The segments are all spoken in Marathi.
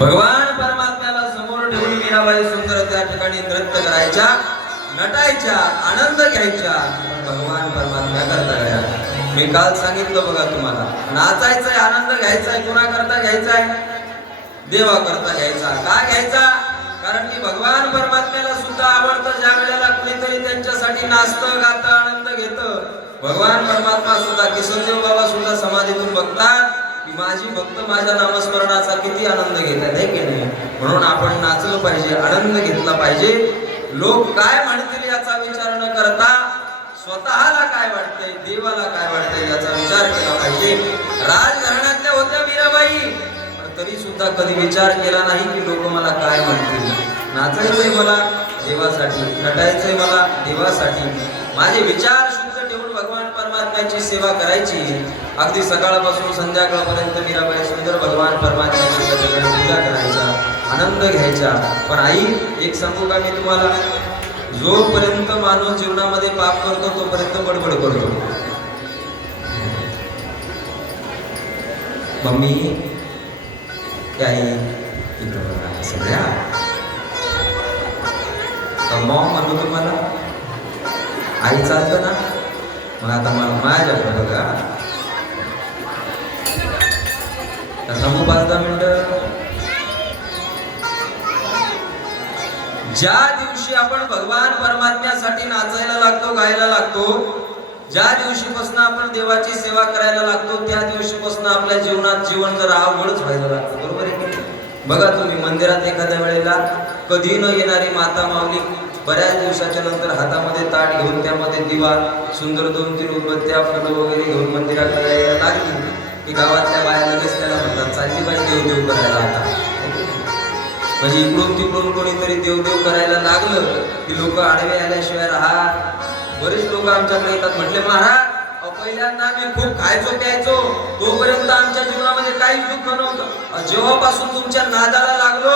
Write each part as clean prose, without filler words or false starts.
भगवान परमात्म्याला समोर ठेवून मीराबाई सुंदर त्या ठिकाणी नृत्य करायच्या, नटायच्या, आनंद घ्यायच्या. भगवान परमात्म्या करता गया. मी काल सांगितलं बघा तुम्हाला, नाचायचंय, आनंद घ्यायचाय, कोणाकरता घ्यायचाय? देवा करता घ्यायचा. का घ्यायचा? कारण की भगवान परमात्म्याला सुद्धा आवडतं ज्या वेळेला कुणीतरी त्यांच्यासाठी नाचतं, गातं, आनंद घेतं. भगवान परमात्मा सुद्धा, किशनदेव बाबा सुद्धा समाधीतून बघतात की माझी भक्त माझ्या नामस्मरणाचा किती आनंद घेतात, आहे की नाही? म्हणून आपण नाचलं पाहिजे, आनंद घेतला पाहिजे. लोक काय म्हणतील याचा विचार न करता स्वतःला काय वाटतंय, देवाला काय वाटतंय याचा विचार केला पाहिजे. राजघराण्यातल्या होत्या मीराबाई, पण तरी सुद्धा कधी विचार केला नाही की लोक मला काय म्हणतील. नाचायचंय मला देवासाठी, नटायचंय मला देवासाठी. माझे विचार शुद्ध ठेवून भगवान परमात्म्याची सेवा करायची. अगदी सकाळपासून संध्याकाळपर्यंत मीराबाई सुंदर भगवान परमात्म्याची पूजा करायचा, आनंद घ्यायचा. पण आई, एक सांगू का मी तुम्हाला, जोपर्यंत माणूस जीवनामध्ये पाप करतो तोपर्यंत बडबड करतो. मम्मी आई इकडे बघा, सगळ्या मॉम म्हणतो तुम्हाला, आई चालतं ना, मग आता मला माझ्याकडे बघा. थांबू 5-10 मिनिटं. ज्या दिवशी आपण भगवान परमात्म्यासाठी नाचायला लागतो, गायला लागतो, ज्या दिवशीपासून आपण देवाची सेवा करायला लागतो, त्या दिवशीपासून आपल्या जीवनात जीवन जरा आवडच व्हायला लागतं. बरोबर आहे की? बघा तुम्ही मंदिरात एखाद्या वेळेला कधी न येणारी माता माऊली बऱ्याच दिवसाच्या नंतर हातामध्ये ताट घेऊन त्यामध्ये दिवा, सुंदर 2-3 उदबत्त्या, फुलं वगैरे घेऊन मंदिराकडे यायला लागली की गावातल्या बाया लगेच त्याला म्हणतात, चालली पाहिजे देव करायला आता. म्हणजे इकडून तिकडून कोणीतरी देवदेव करायला लागलं की लोक आडवे आल्याशिवाय राहत. बरेच लोक आमच्याकडे येतात, म्हटले महाराज पहिल्यांदा आम्ही खूप खायचो प्यायचो, तोपर्यंत आमच्या जीवनामध्ये काहीच दुःख नव्हतं. जेव्हापासून तुमच्या नादाला लागलो,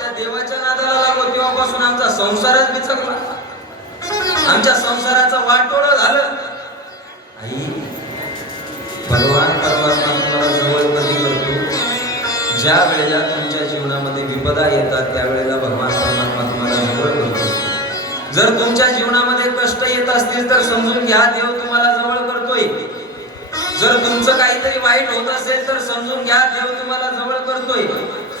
त्या देवाच्या नादाला लागलो, तेव्हापासून आमचा संसारच बिचकला, आमच्या संसाराचं वाटोळं झालं. आई, भगवान परमात्मा तुम्हाला जवळ कधी करतो? ज्या वेळेला तुमच्या जीवनामध्ये विपदा येतात त्यावेळेला भगवान परमात्मा तुम्हाला जवळ करतो. जर तुमच्या जीवनामध्ये कष्ट येत असतील तर समजून घ्या देव तुम्हाला जवळ करतोय. जर तुमचं काहीतरी वाईट होत असेल तर समजून घ्या देव तुम्हाला जवळ करतोय.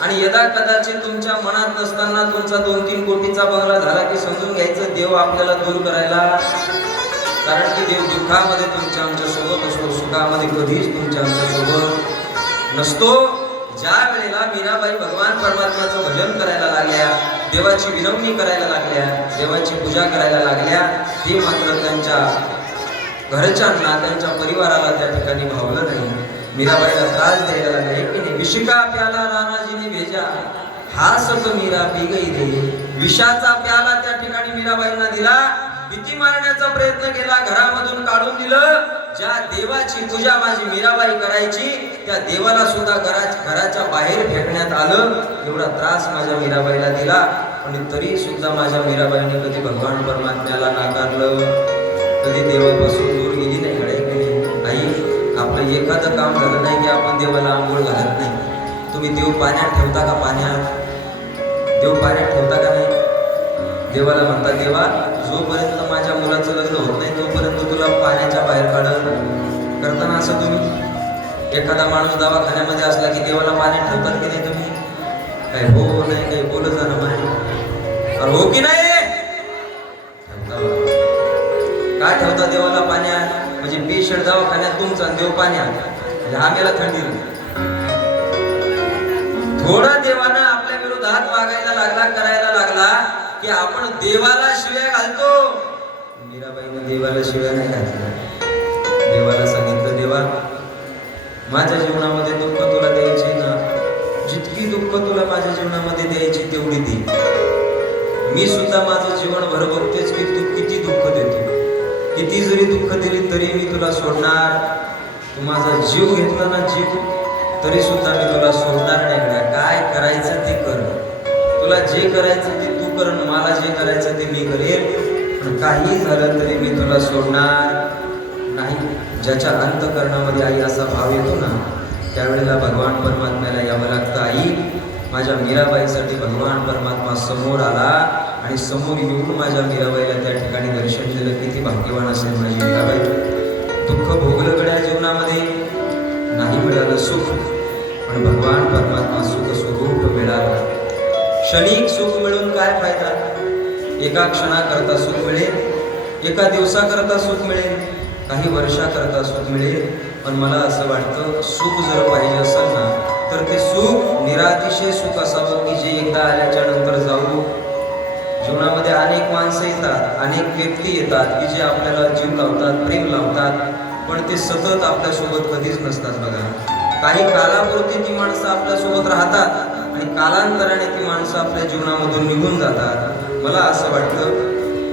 आणि यदा कदाचित तुमच्या मनात नसताना तुमचा 2-3 कोटीचा बंगला झाला की समजून घ्यायचं देव आपल्याला दूर करायला. कारण की देव दुःखामध्ये तुमच्या आमच्या सोबत असतो, सुखामध्ये कधीच तुमच्या आमच्या सोबत नसतो. ज्या वेळेला मीराबाई भगवान परमात्म्याचं भजन करायला लागल्या, देवाची विनवणी करायला लागल्या, देवाची पूजा करायला लागल्या, ते मात्र त्यांच्या घरच्यांना, त्यांच्या परिवाराला त्या ठिकाणी भावलं नाही. मीराबाईला त्रास द्यायला लागले की नाही. विषिका प्याला राणाजीने भेजा, हासत मीरा पी गई रे. विषाचा प्याला त्या ठिकाणी मीराबाईंना दिला, भीती मारण्याचा प्रयत्न केला, घरामधून काढून दिलं. ज्या देवाची पूजा माझी मीराबाई करायची त्या देवाला सुद्धा घराच्या बाहेर फेकण्यात आलं. एवढा त्रास माझ्या मीराबाईला दिला, पण तरी सुद्धा माझ्या मीराबाईने कधी भगवान परमात्म्याला नाकारलं, कधी देवापासून दूर गेली नाही. आई, आपलं एखादं काम झालं नाही की आपण देवाला आंघोळ घालत नाही. तुम्ही देव पाण्यात ठेवता का? पाण्यात देव पाण्यात ठेवता का नाही? देवाला म्हणता, देवा जोपर्यंत माझ्या मुलाचं लग्न होत नाही तोपर्यंत तुला पाण्याच्या बाहेर काढत. करताना असं तुम्ही एखादा माणूस दवाखान्यामध्ये असला की देवाला पाण्यात ठेवतात की नाही तुम्ही? काही हो नाही, काही बोलत जाणं नाही, हो की नाही? काय ठेवता देवाला पाण्यात? म्हणजे पेशंट दवाखान्यात तुमचा, देव पाण्यात, म्हणजे आम्हाला थंडी. थोडा देवानं आपल्या विरोधात वागायला लागला, करायला लागला की आपण देवाला शिव्या घालतो. मीराबाईने देवाला शिव्या नाही घातल्या. देवाला सांगितलं, देवा माझ्या जीवनामध्ये दुःख तुला द्यायची ना, जितकी दुःख तुला माझ्या जीवनामध्ये द्यायची तेवढी दे. मी सुद्धा माझं जीवन भर बघतेच की तू किती दुःख देतो. किती जरी दुःख दिली तरी मी तुला सोडणार. तू माझा जीव घेतला ना, जीव, तरी सुद्धा मी तुला सोडणार नाही. काय करायचं ते कर, तुला जे करायचं ते तू कर, मला जे करायचं ते मी करेन, पण काही झालं तरी मी तुला सोडणार नाही. ज्याच्या अंतःकरणामध्ये आई असा भाव येतो ना, त्यावेळेला भगवान परमात्म्याला यावं लागतं. आई, माझ्या मीराबाईसाठी भगवान परमात्मा समोर आला आणि समोर येऊन माझ्या मीराबाईला त्या ठिकाणी दर्शन दिलं. किती भाग्यवान असेल माझी मीराबाई. दुःख भोगलं गड्या जीवनामध्ये, नाही मिळालं सुख, पण भगवान परमात्मा सुख स्वरूप मिळालं. क्षणिक सुख मिळून काय फायदा? एका क्षणाकरता सुख मिळेल, एका दिवसाकरता सुख मिळेल, काही वर्षाकरता सुख मिळेल. पण मला असं वाटतं सुख जर पाहिजे असेल ना तर ते सुख निरातिशय सुख असावं की जे एकदा आल्याच्या नंतर जाऊ. जीवनामध्ये अनेक माणसं येतात, अनेक व्यक्ती येतात की जे आपल्याला जीव लावतात, प्रेम लावतात, पण ते सतत आपल्यासोबत कधीच नसतात बघा. काही कालापुरती ती माणसं आपल्यासोबत राहतात आणि कालांतराने ती माणसं आपल्या जीवनामधून निघून जातात. मला असं वाटतं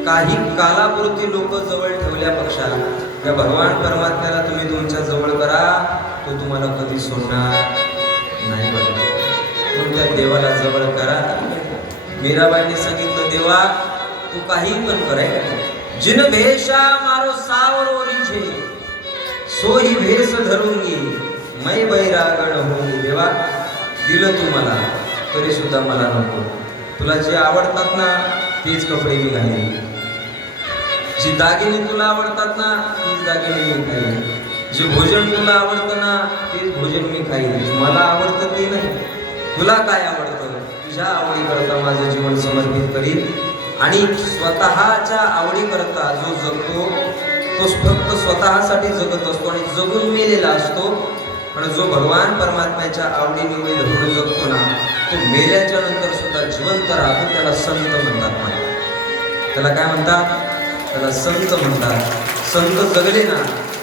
काही कालापुरती लोक जवळ ठेवल्यापेक्षा त्या भगवान परमात्म्याला तुम्ही तुमच्या जवळ करा, तो तुम्हाला कधी सोडणार नाही बघा. तुमच्या देवाला जवळ करा. मीराबाईंनी सांगितलं, देवा तू काही पण कराय, जिन भेषा मारो सावरो रिझे, सोही भेस धरूंगी मै बैरागण होऊंगी. देवा दिलं तू मला, तरी सुद्धा मला नको. तुला जे आवडतात ना तेच कपडे मी घालेन, जी दागिने तुला आवडतात ना तीच दागिने मी खाईन, जे भोजन तुला आवडतं ना तेच भोजन मी खाईन. मला आवडतं ते नाही, तुला काय आवडतं तुझ्या आवडीकरता माझं जीवन समर्पित करीन. आणि स्वतःच्या आवडीकरता जो जगतो तो फक्त स्वतःसाठी जगत असतो आणि जगून मेलेला असतो. पण जो भगवान परमात्म्याच्या आवडीनिवडी धरून जगतो ना तो मेल्याच्या नंतर सुद्धा जिवंत राहतो. त्याला संत म्हणतात. त्याला काय म्हणतात? त्याला संत म्हणतात. संत जगले ना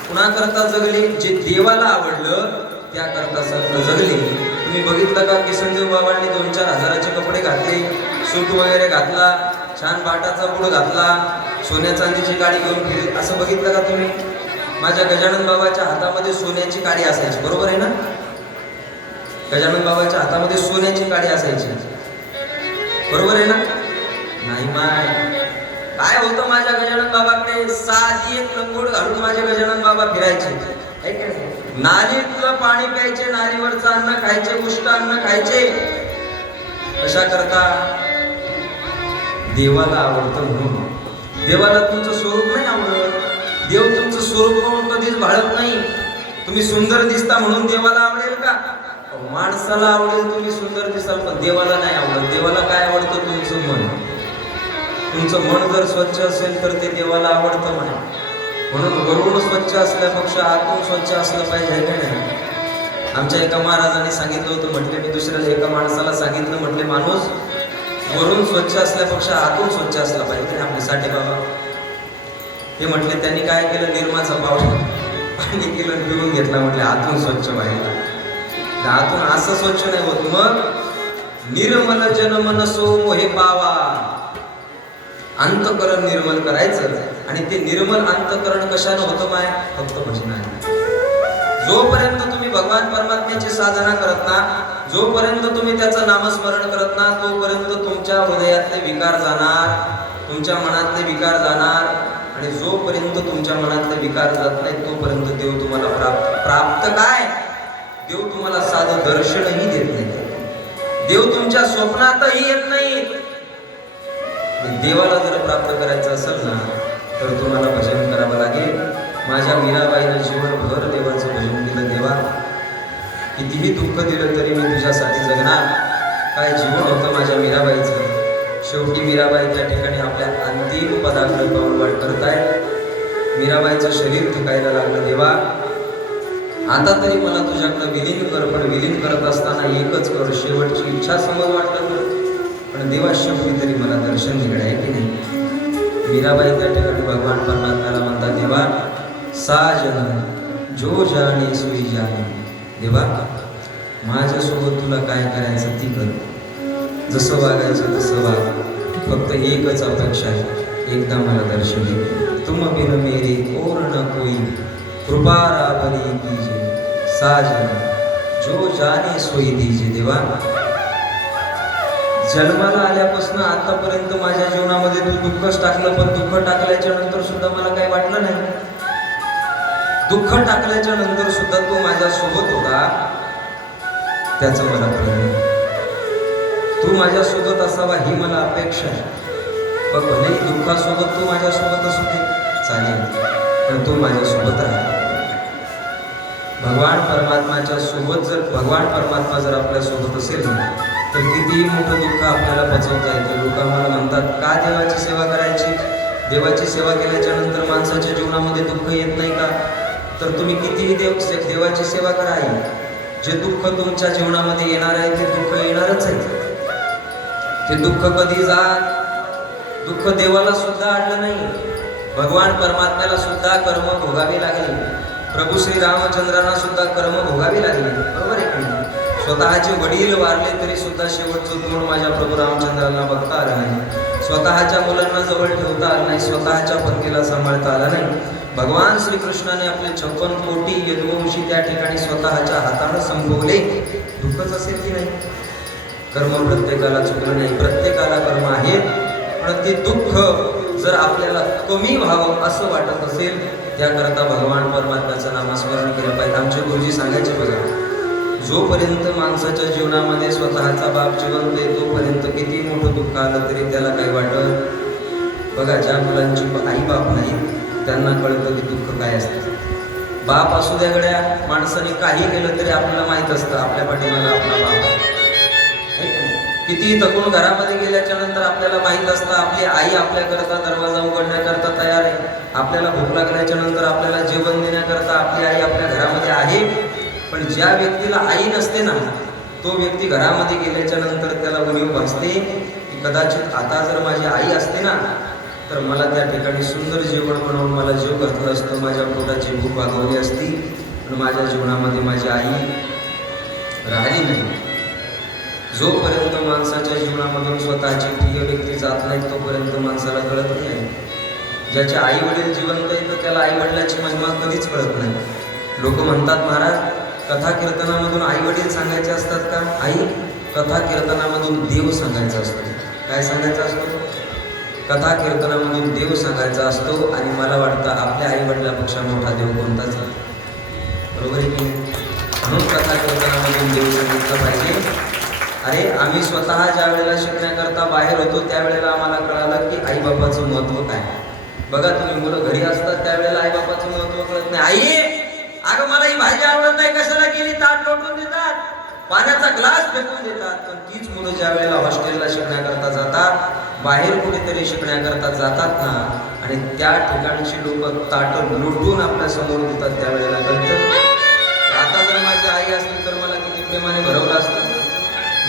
कुणाकरता जगले? जे देवाला आवडलं त्याकरता संत जगले. तुम्ही बघितलं का की संजय बाबांनी 2-4 हजाराचे कपडे घातले, सूट वगैरे घातला, छान बाटाचा बुड घातला, सोन्या चांदीची गाडी घेऊन फिरली, असं बघितलं का तुम्ही? माझ्या गजानन बाबाच्या हातामध्ये सोन्याची काडी असायची, बरोबर आहे ना? गजानन बाबाच्या हातामध्ये सोन्याची काडी असायची, बरोबर आहे ना? नाही माय, काय होतं माझ्या गजानन बाबाकडे? साधी एक लंगोट घालून माझे गजानन बाबा फिरायचे. नालीतलं पाणी प्यायचे, नालीवरचं अन्न खायचे, उष्ट अन्न खायचे. कशा करता? देवाला आवडतं म्हणून. देवाला तुमचं स्वरूप नाही आवडत. देव तुमचं स्वरूप म्हणून कधीच भाळत नाही. तुम्ही सुंदर दिसता म्हणून देवाला आवडेल का? माणसाला आवडेल तुम्ही सुंदर दिसाल, पण देवाला नाही आवडत. देवाला काय आवडतं? तुमचं मन. तुमचं मन जर स्वच्छ असेल तर ते देवाला आवडतं नाही. म्हणून वरून स्वच्छ असल्यापेक्षा आतून स्वच्छ असलं पाहिजे का नाही? आमच्या एका महाराजांनी सांगितलं होतं, म्हटले मी दुसऱ्याला एका माणसाला सांगितलं, म्हटले माणूस वरून स्वच्छ असल्यापेक्षा आतून स्वच्छ असला पाहिजे. आपले साठे बाबा हे म्हटले, त्यांनी काय केलं? निर्माचा पावडर पाणी केलं, पिळून घेतला, म्हटले आतून स्वच्छ व्हायला. आतून असं स्वच्छ नाही होत. मग निर्मल जनमनसो मोहे पावा, अंतकरण निर्मल करायचं. आणि ते निर्मल अंतकरण कशानं होतं माय? फक्त भजनाने. जोपर्यंत तुम्ही भगवान परमात्म्याची साधना करत ना, जोपर्यंत तुम्ही त्याचं नामस्मरण करत ना, तोपर्यंत तुमच्या हृदयातले विकार जाणार, तुमच्या मनातले विकार जाणार. आणि जोपर्यंत तुमच्या मनातले विकार जात नाही तोपर्यंत देव तुम्हाला प्राप्त काय? देव तुम्हाला साधं दर्शनही देत नाही. देव तुमच्या स्वप्नातही येत नाही. देवाला जर प्राप्त करायचं असेल ना तर तुम्हाला भजन करावं लागेल. माझ्या मीराबाईनं जीवनभर देवाचं भजन केलं. देवा कितीही दुःख दिलं तरी मी तुझ्यासाठी जगणार. काय जीवन होतं माझ्या मीराबाईचं. शेवटी मीराबाई त्या ठिकाणी आपल्या अंतिम पदाकडे पाऊलवाट करतायत. मीराबाईचं शरीर थकायला लागलं. देवा आता तरी मला तुझ्याकडे विलीन कर, पण विलीन करत असताना एकच कर, शेवटची इच्छा समज वाटलं तर. पण देवा शेवटी तरी मला दर्शन दिलं आहे की नाही? मीराबाई त्या ठिकाणी भगवान परमात्म्याला म्हणतात, देवा साजन जो जाणे सोई जाणे. देवा माझ्यासोबत तुला काय करायचं ती कर, जसं वागायचं तसं वाग. फक्त एकच अपेक्षा आहे, एकदा मला दर्शन दे. तुम बिन मेरे और न कोई, कृपा राबरी कीजे. साजन जो जाने सोई दीजे. देवा जन्माला आल्यापासून आतापर्यंत माझ्या जीवनामध्ये तू दुःखच टाकलं, पण दुःख टाकल्याच्या नंतर सुद्धा मला काही वाटलं नाही. दुःख टाकल्याच्या नंतर सुद्धा तो माझ्या सोबत होता, त्याचं मला प्रेम. तू माझ्यासोबत असावा ही मला अपेक्षा आहे. पण भले दुःखासोबत तू माझ्यासोबत असू दे चालेल, पण तू माझ्यासोबत राहा. भगवान परमात्माच्या सोबत जर भगवान परमात्मा जर आपल्या सोबत असेल ना, तर कितीही मोठं दुःख आपल्याला पचवता येते. लोक आम्हाला म्हणतात का देवाची सेवा करायची, देवाची सेवा केल्याच्या नंतर माणसाच्या जीवनामध्ये दुःख येत नाही का? तर तुम्ही कितीही देवाची सेवा करा आहे, जे दुःख तुमच्या जीवनामध्ये येणार आहे ते दुःख येणारच आहे. ते दुःख कधी जात, दुःख देवाला सुद्धा आणलं नाही, भगवान परमात्म्याला सुद्धा कर्म भोगावे लागले. प्रभू श्री रामचंद्रांना सुद्धा कर्म भोगावी लागली. बरोबर आहे की? स्वतःचे वडील वारले तरी सुद्धा शेवटचं तोंड माझ्या प्रभू रामचंद्रांना बघता आलं नाही, स्वतःच्या मुलांना जवळ ठेवता आलं नाही, स्वतःच्या पत्नीला सांभाळता आलं नाही. भगवान श्रीकृष्णाने आपले 56 कोटी यदुवंशी त्या ठिकाणी स्वतःच्या हाताने संपवले. दुःखच असेल की नाही? कर्म प्रत्येकाला चुकलं नाही, प्रत्येकाला कर्म आहेत, पण ते दुःख जर आपल्याला कमी व्हावं असं वाटत असेल, त्याकरता भगवान परमात्म्याचं नामस्मरण केलं पाहिजे. आमचे गुरुजी सांगायचे बघा, जोपर्यंत माणसाच्या जीवनामध्ये स्वतःचा बाप जिवंत आहे तोपर्यंत किती मोठं दुःख आलं तरी त्याला काही वाटत. बघा, ज्या मुलांची आई बाप नाही त्यांना कळतं की दुःख काय असतं. बाप असू द्या गड्या, माणसाने काही केलं तरी आपल्याला माहीत असतं आपल्या पाठीमागे आपला बाप आहे. किती थकून घरामध्ये गेल्याच्या नंतर आपल्याला माहीत असतं आपली आई आपल्याकरता दरवाजा उघडण्याकरता तयार आहे. आपल्याला भूक लागल्याच्या नंतर आपल्याला जेवण देण्याकरता आपली आई आपल्या घरामध्ये आहे. पण ज्या व्यक्तीला आई नसते ना, तो व्यक्ती घरामध्ये गेल्याच्या नंतर त्याला उणीव भासते की कदाचित आता जर माझी आई असते ना तर मला त्या ठिकाणी सुंदर जेवण बनवून मला जेव घातलं असतं, माझ्या पोटाची भूक भागवली असती. पण माझ्या जीवनामध्ये माझी आई राहिली नाही. जोपर्यंत माणसाच्या जीवनामधून स्वतःची प्रिय व्यक्ती जात नाही तोपर्यंत माणसाला कळत नाही. ज्याचे आई वडील जिवंत आहे तर त्याला आई वडिलाची महिमा कधीच कळत नाही. लोक म्हणतात, महाराज कथा कीर्तनामधून आई वडील सांगायचे असतात का? आई, कथा कीर्तनामधून देव सांगायचा असतो. काय सांगायचा असतो? कथा कीर्तनामधून देव सांगायचा असतो. आणि मला वाटतं आपल्या आई वडिलापेक्षा मोठा देव कोणताच नाही. बरोबर आहे की? म्हणून कथा कीर्तनामधून देव सांगितलं पाहिजे. अरे, आम्ही स्वतः ज्या वेळेला शिकण्याकरता बाहेर होतो त्यावेळेला आम्हाला कळालं की आईबापाचं महत्त्व काय. बघा, तुम्ही मुलं घरी असतात त्यावेळेला आईबापाचं महत्त्व कळत नाही. आई, अगं मला ही भाजी आवडत नाही, कशाला केली? ताट लोटून देतात, पाण्याचा ग्लास फेकून देतात. पण तीच मुलं ज्या वेळेला हॉस्टेलला शिकण्याकरता जातात, बाहेर कुठेतरी शिकण्याकरता जातात ना, आणि त्या ठिकाणची लोक ताट लुटून आपल्या समोर देतात, त्यावेळेला कळतं आता जर माझी आई असती तर मला किती प्रेमाने भरवलं असतं.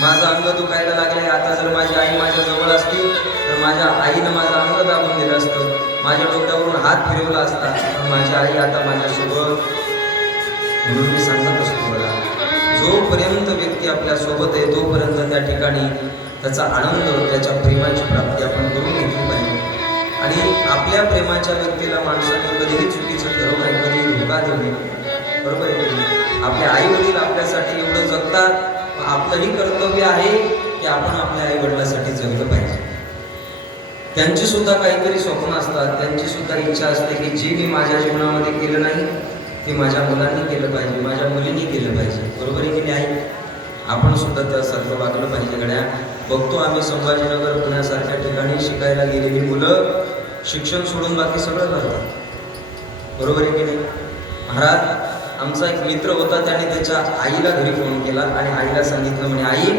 माझं अंग दुखायला लागले, आता जर माझी आई माझ्या जवळ असती तर माझ्या आईनं माझं अंग दाबून दिलं असतं, माझ्या डोक्यावरून हात फिरवला असता. पण माझी आई आता माझ्यासोबत. म्हणून मी सांगत असतो बघा, जोपर्यंत व्यक्ती आपल्या सोबत आहे तोपर्यंत त्या ठिकाणी त्याचा आनंद, त्याच्या प्रेमाची प्राप्ती आपण करून घेतली पाहिजे. आणि आपल्या प्रेमाच्या व्यक्तीला माणसाने कधीही चुकीचं ठरवू नये, कधीही धोका देऊ नये. बरोबर आहे? आपले आई वडील आपल्यासाठी एवढं जगतात, आपलंही कर्तव्य आहे की आपण आपल्या आई वडिलांसाठी जगलं पाहिजे. त्यांची सुद्धा काहीतरी स्वप्न असतात, त्यांची सुद्धा इच्छा असते की जे मी माझ्या जीवनामध्ये केलं नाही ते माझ्या मुलांनी केलं पाहिजे, माझ्या मुलींनी केलं पाहिजे. बरोबर आहे की नाही? आपण सुद्धा त्यासारखं वागलं पाहिजे. गड्या, बघतो आम्ही संभाजीनगर पुण्यासारख्या ठिकाणी शिकायला गेलेली मुलं शिक्षण सोडून बाकी सगळं करतात. बरोबर आहे की नाही? महाराज, आमचा एक मित्र होता, त्याने त्याच्या आईला घरी फोन केला आणि आईला सांगितलं, म्हणे आई,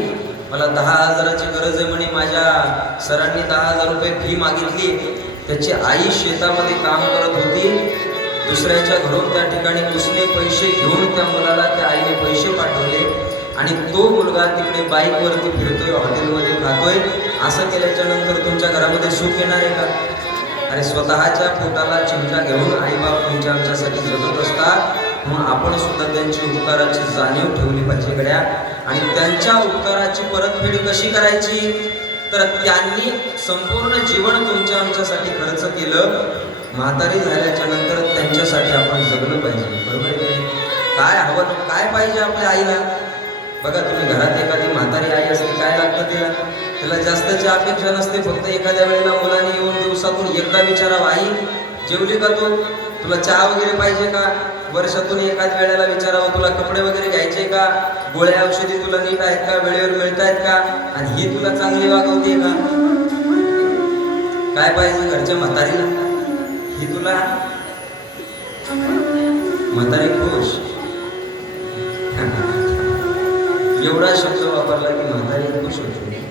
मला 10,000ची गरज आहे म्हणे, माझ्या सरांनी 10,000 रुपये फी मागितली. त्याची आई शेतामध्ये काम करत होती, दुसऱ्याच्या घरून त्या ठिकाणी उसने पैसे घेऊन त्या मुलाला त्या आईने पैसे पाठवले. आणि तो मुलगा तिकडे बाईकवरती फिरतोय, हॉटेलमध्ये खातोय. असं केल्याच्या नंतर तुमच्या घरामध्ये सुख येणार आहे का? अरे, स्वतःच्या पोटाला चिंता घेऊन आईबाप तुमच्या आमच्यासाठी जगत असतात. म्हणून आपण सुद्धा त्यांची उपकाराची जाणीव ठेवली पाहिजे गड्या. आणि त्यांच्या उपकाराची परतफेड कशी करायची? तर त्यांनी संपूर्ण जीवन तुमच्या आमच्यासाठी खर्च केलं, म्हातारी झाल्याच्या नंतर त्यांच्यासाठी आपण जगलं पाहिजे. बरोबर आहे? काय हवं, काय पाहिजे आपल्या आईला? बघा, तुम्ही घरात एखादी म्हातारी आई असते, काय लागतं तिला? त्याला जास्तची अपेक्षा नसते, फक्त एखाद्या वेळेला मुलांनी येऊन दिवसातून एकदा विचारावं, आई जेवली का तू? तुला चहा वगैरे पाहिजे का? वर्षातून एखाद वेळेला विचारावं तुला कपडे वगैरे घ्यायचे का? गोळ्या औषधी तुला नीट आहेत का? वेळेवर मिळत आहेत का? आणि ही तुला चांगली वागवते का? काय पाहिजे घरच्या म्हातारीला? ही तुला म्हातारी खुश. एवढा शब्द वापरला की म्हातारी खुश होते.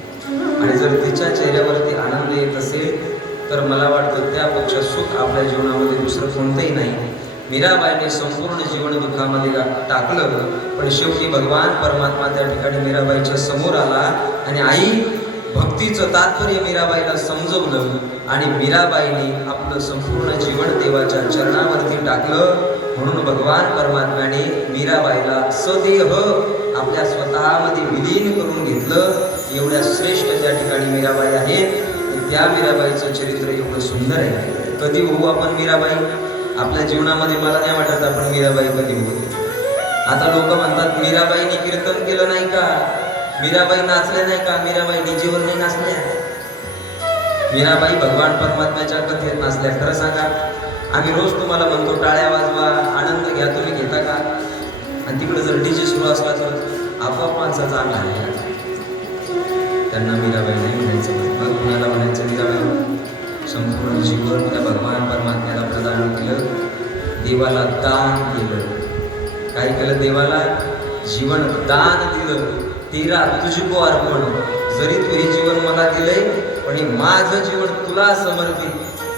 आणि जर तिच्या चेहऱ्यावरती आनंद येत असेल तर मला वाटतं त्यापेक्षा सुख आपल्या जीवनामध्ये दुसरं कोणतंही नाही. मीराबाईने संपूर्ण जीवन दुःखामध्ये टाकलं, पण शेवटी भगवान परमात्मा त्या ठिकाणी मीराबाईच्या समोर आला आणि आई भक्तीचं तात्पर्य मीराबाईला समजवलं आणि मीराबाईने आपलं संपूर्ण जीवन देवाच्या चरणावरती टाकलं. म्हणून भगवान परमात्म्याने मीराबाईला सदेह आपल्या स्वतःमध्ये विलीन करून घेतलं. एवढ्या श्रेष्ठ त्या ठिकाणी मीराबाई आहेत. त्या मीराबाईचं चरित्र एवढं सुंदर आहे. कधी होऊ आपण मीराबाई? आपल्या जीवनामध्ये मला नाही वाटत आपण मीराबाई कधी होऊ. आता लोक म्हणतात मीराबाईने कीर्तन केलं नाही का? मीराबाई नाचल्या नाही का? मीराबाई डीजेवर नाही नाचल्या? मीराबाई भगवान परमात्म्याच्या कथेत नाचल्या. खरं सांगा, आम्ही रोज तुम्हाला म्हणतो टाळ्या वाजवा, आनंद घ्या, तुम्ही घेता का? आणि तिकडे जर डीजे सुरू असला तर आपोआप माणसाचा अंग आहे. त्यांना मीराबाई नाही म्हणायचं. मग कुणाला म्हणायचं मीराबाई? संपूर्ण जीवन त्या भगवान परमात्म्याला प्रदान केलं, देवाला दान केलं. काय केलं? देवाला जीवन दान दिलं. तेरा तुझको अर्पण. जरी तू हे जीवन मला दिलंय पण हे माझं जीवन तुला समर्पित.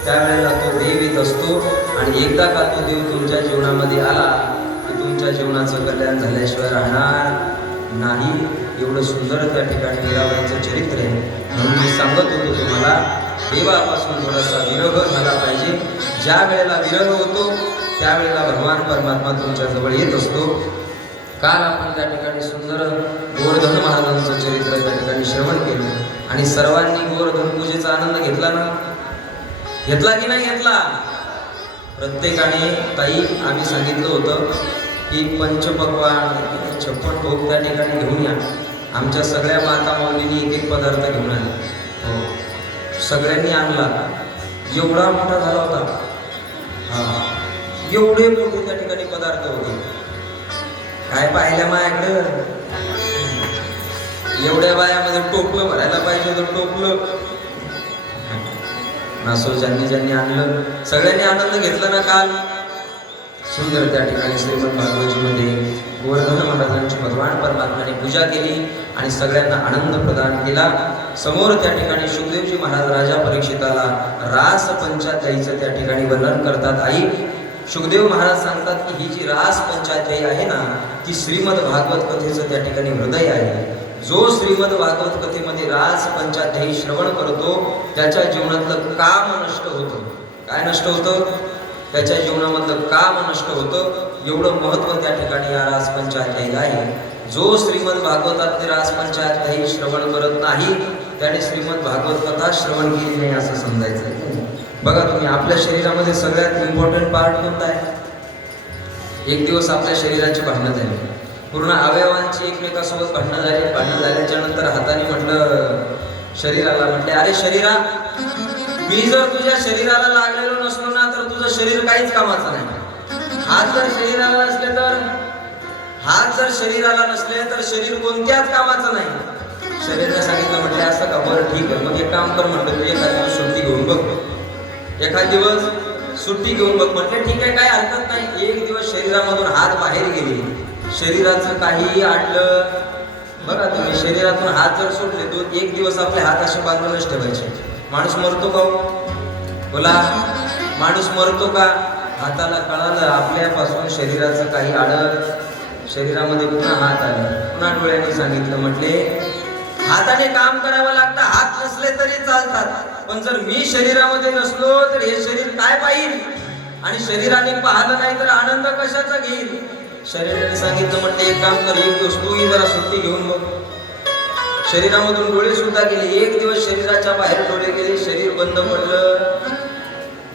त्यावेळेला तो देव येत असतो आणि एकदा का तो देव तुमच्या जीवनामध्ये आला की तुमच्या जीवनाचं कल्याण झाल्याशिवाय राहणार नाही. एवढं सुंदर त्या ठिकाणी मीराबाईचं चरित्र आहे. म्हणून मी सांगत होतो तुम्हाला, देवापासून थोडासा विरह झाला पाहिजे. ज्या वेळेला विरह होतो त्यावेळेला भगवान परमात्मा तुमच्या जवळ येत असतो. काल आपण त्या ठिकाणी सुंदर गोवर्धन महाराजांचं चरित्र त्या ठिकाणी श्रवण केलं आणि सर्वांनी गोवर्धन पूजेचा आनंद घेतला ना? घेतला की नाही घेतला? प्रत्येकाने ताई आम्ही सांगितलं होतं की पंचपक्वान 56 भोग त्या ठिकाणी घेऊन या. आमच्या सगळ्या माता माऊलींनी एक एक पदार्थ घेऊन आले. हो, सगळ्यांनी आणला. एवढा मोठा झाला होता. हा, एवढे मोठे त्या ठिकाणी पदार्थ होते. काय पाहिल्या माझ्याकडं? एवढ्या बायामध्ये टोपलं भरायला पाहिजे होतं, टोपलं. नासो ज्यांनी ज्यांनी आणलं सगळ्यांनी आनंद घेतला ना काल? सुंदर त्या ठिकाणी श्रीमद भागवतमध्ये गोवर्धन महाराजांची भगवान परमात्म्याने पूजा केली आणि सगळ्यांना आनंद प्रदान केला. समोर त्या ठिकाणी सुखदेवजी महाराज राजा परीक्षिताला रास पंचाध्यायीचं त्या ठिकाणी वर्णन करतात. आई सुखदेव महाराज सांगतात की ही जी रास पंचाध्यायी आहे ना, ती श्रीमद भागवत कथेचं त्या ठिकाणी हृदय आहे. जो श्रीमद भागवत कथेमध्ये रास पंचाध्यायी श्रवण करतो त्याच्या जीवनातलं काम नष्ट होतं. काय नष्ट होतं? त्याच्या जीवनामधलं काम नष्ट होतं. एवढं महत्त्व त्या ठिकाणी या रास पंचाध्यायी आहे. जो श्रीमद भागवतातले रास पंचाध्यायी श्रवण करत नाही त्याने श्रीमद भागवत कथा श्रवण केली नाही असं समजायचं. बघा तुम्ही, आपल्या शरीरामध्ये सगळ्यात इम्पॉर्टंट पार्ट कोणता आहे? एक दिवस आपल्या शरीराची भांडणं झाली, पूर्ण अवयवांची एकमेकासोबत भांडणं झाली. भांडणं झाल्याच्या नंतर हाताने म्हटलं शरीराला, म्हटले अरे शरीरा, मी जर तुझ्या शरीराला लागलेलो नसलो ना तर तुझं शरीर काहीच कामाचं नाही. हात जर शरीराला नसले तर हात जर शरीराला नसले तर शरीर कोणत्याच कामाचं नाही. शरीराने सांगितलं, म्हटलं असं का? बरं ठीक आहे, मग एक काम कर म्हटलं, तू एखाद दिवस सुट्टी घेऊन बघ. एखाद दिवस सुट्टी घेऊन बघ. म्हटलं ठीक आहे, काय हरकत नाही. एक दिवस शरीरामधून हात बाहेर गेले, शरीराचं काहीही आटलं. बघा तुम्ही, शरीरातून हात जर सोडले तो एक दिवस आपले हात असे बांधूनच ठेवायचे. माणूस मरतो का? बोला, माणूस मरतो का? हाताला कळालं आपल्यापासून शरीराचं काही आडत, शरीरामध्ये पुन्हा हात आले, पुन्हा डोळ्यांनी सांगितलं, म्हटले हाताने काम करावं लागतं, हात नसले तरी चालतात, पण जर मी शरीरामध्ये नसलो तर हे शरीर काय पाहिल? आणि शरीराने पाहिलं नाही तर आनंद कशाचा घेईल? शरीराने सांगितलं, म्हटलं एक काम कर, एक दिवस तूही जरा सुट्टी घेऊन बघ. शरीरामधून डोळे सुद्धा गेले. एक दिवस शरीराच्या बाहेर डोळे गेले, शरीर बंद पडलं.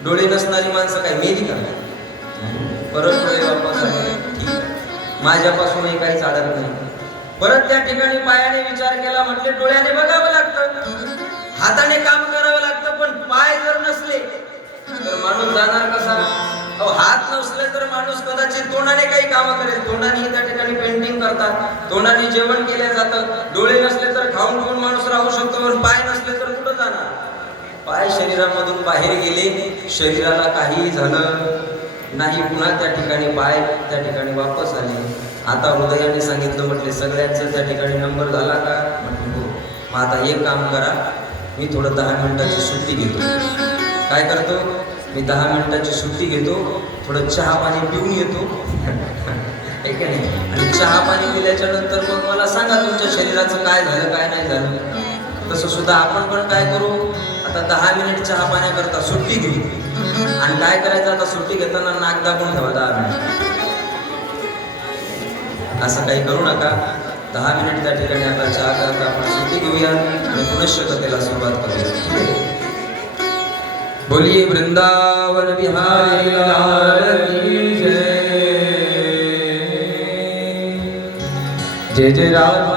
डोळे नसणारी माणसं काय मेली का? परत डोळे वापस आले. ठीक आहे, माझ्यापासूनही काहीच अडत नाही. परत त्या ठिकाणी पायाने विचार केला, म्हटले डोळ्याने बघावं लागतं, हाताने काम करावं लागतं, पण पाय जर नसले तर माणूस जाणार कसा? अहो, हात नसले तर माणूस कदाचित तोंडाने काही कामं करेल, तोंडाने त्या ठिकाणी पेंटिंग करतात, तोंडाने जेवण केलं जातं. डोळे नसले तर खाऊन पिऊन माणूस राहू शकतो, पण पाय नसले तर कुठं जाणार? पाय शरीरामधून बाहेर गेले, शरीराला काहीही झालं नाही, पुन्हा त्या ठिकाणी पाय त्या ठिकाणी वापस आले. आता हृदयाने सांगितलं, म्हटले सगळ्यांचं त्या ठिकाणी नंबर झाला का? म्हटलं हो. मग आता एक काम करा, मी थोडं 10 मिनिटाची सुट्टी घेतो. काय करतो? मी 10 मिनिटाची सुट्टी घेतो, थोडं चहा पाणी पिऊन येतो. आहे का नाही? आणि चहा पाणी पिल्याच्या नंतर मग मला सांगा तुमच्या शरीराचं काय झालं काय नाही झालं. तसं सुद्धा आपण पण काय करू, आता 10 मिनिट चहा पाण्याकरता सुट्टी घेऊ. आणि काय करायचं, आता सुट्टी घेताना नाक दाबून ठेवा 10 मिनिट. असं काही करू नका. 10 मिनिट त्या ठिकाणी आता चहा करता आपण सुट्टी घेऊया आणि पुनश्च कथेला सुरुवात करूया. बोलिए वृंदावन बिहारी लाल की जय. जय जय राधा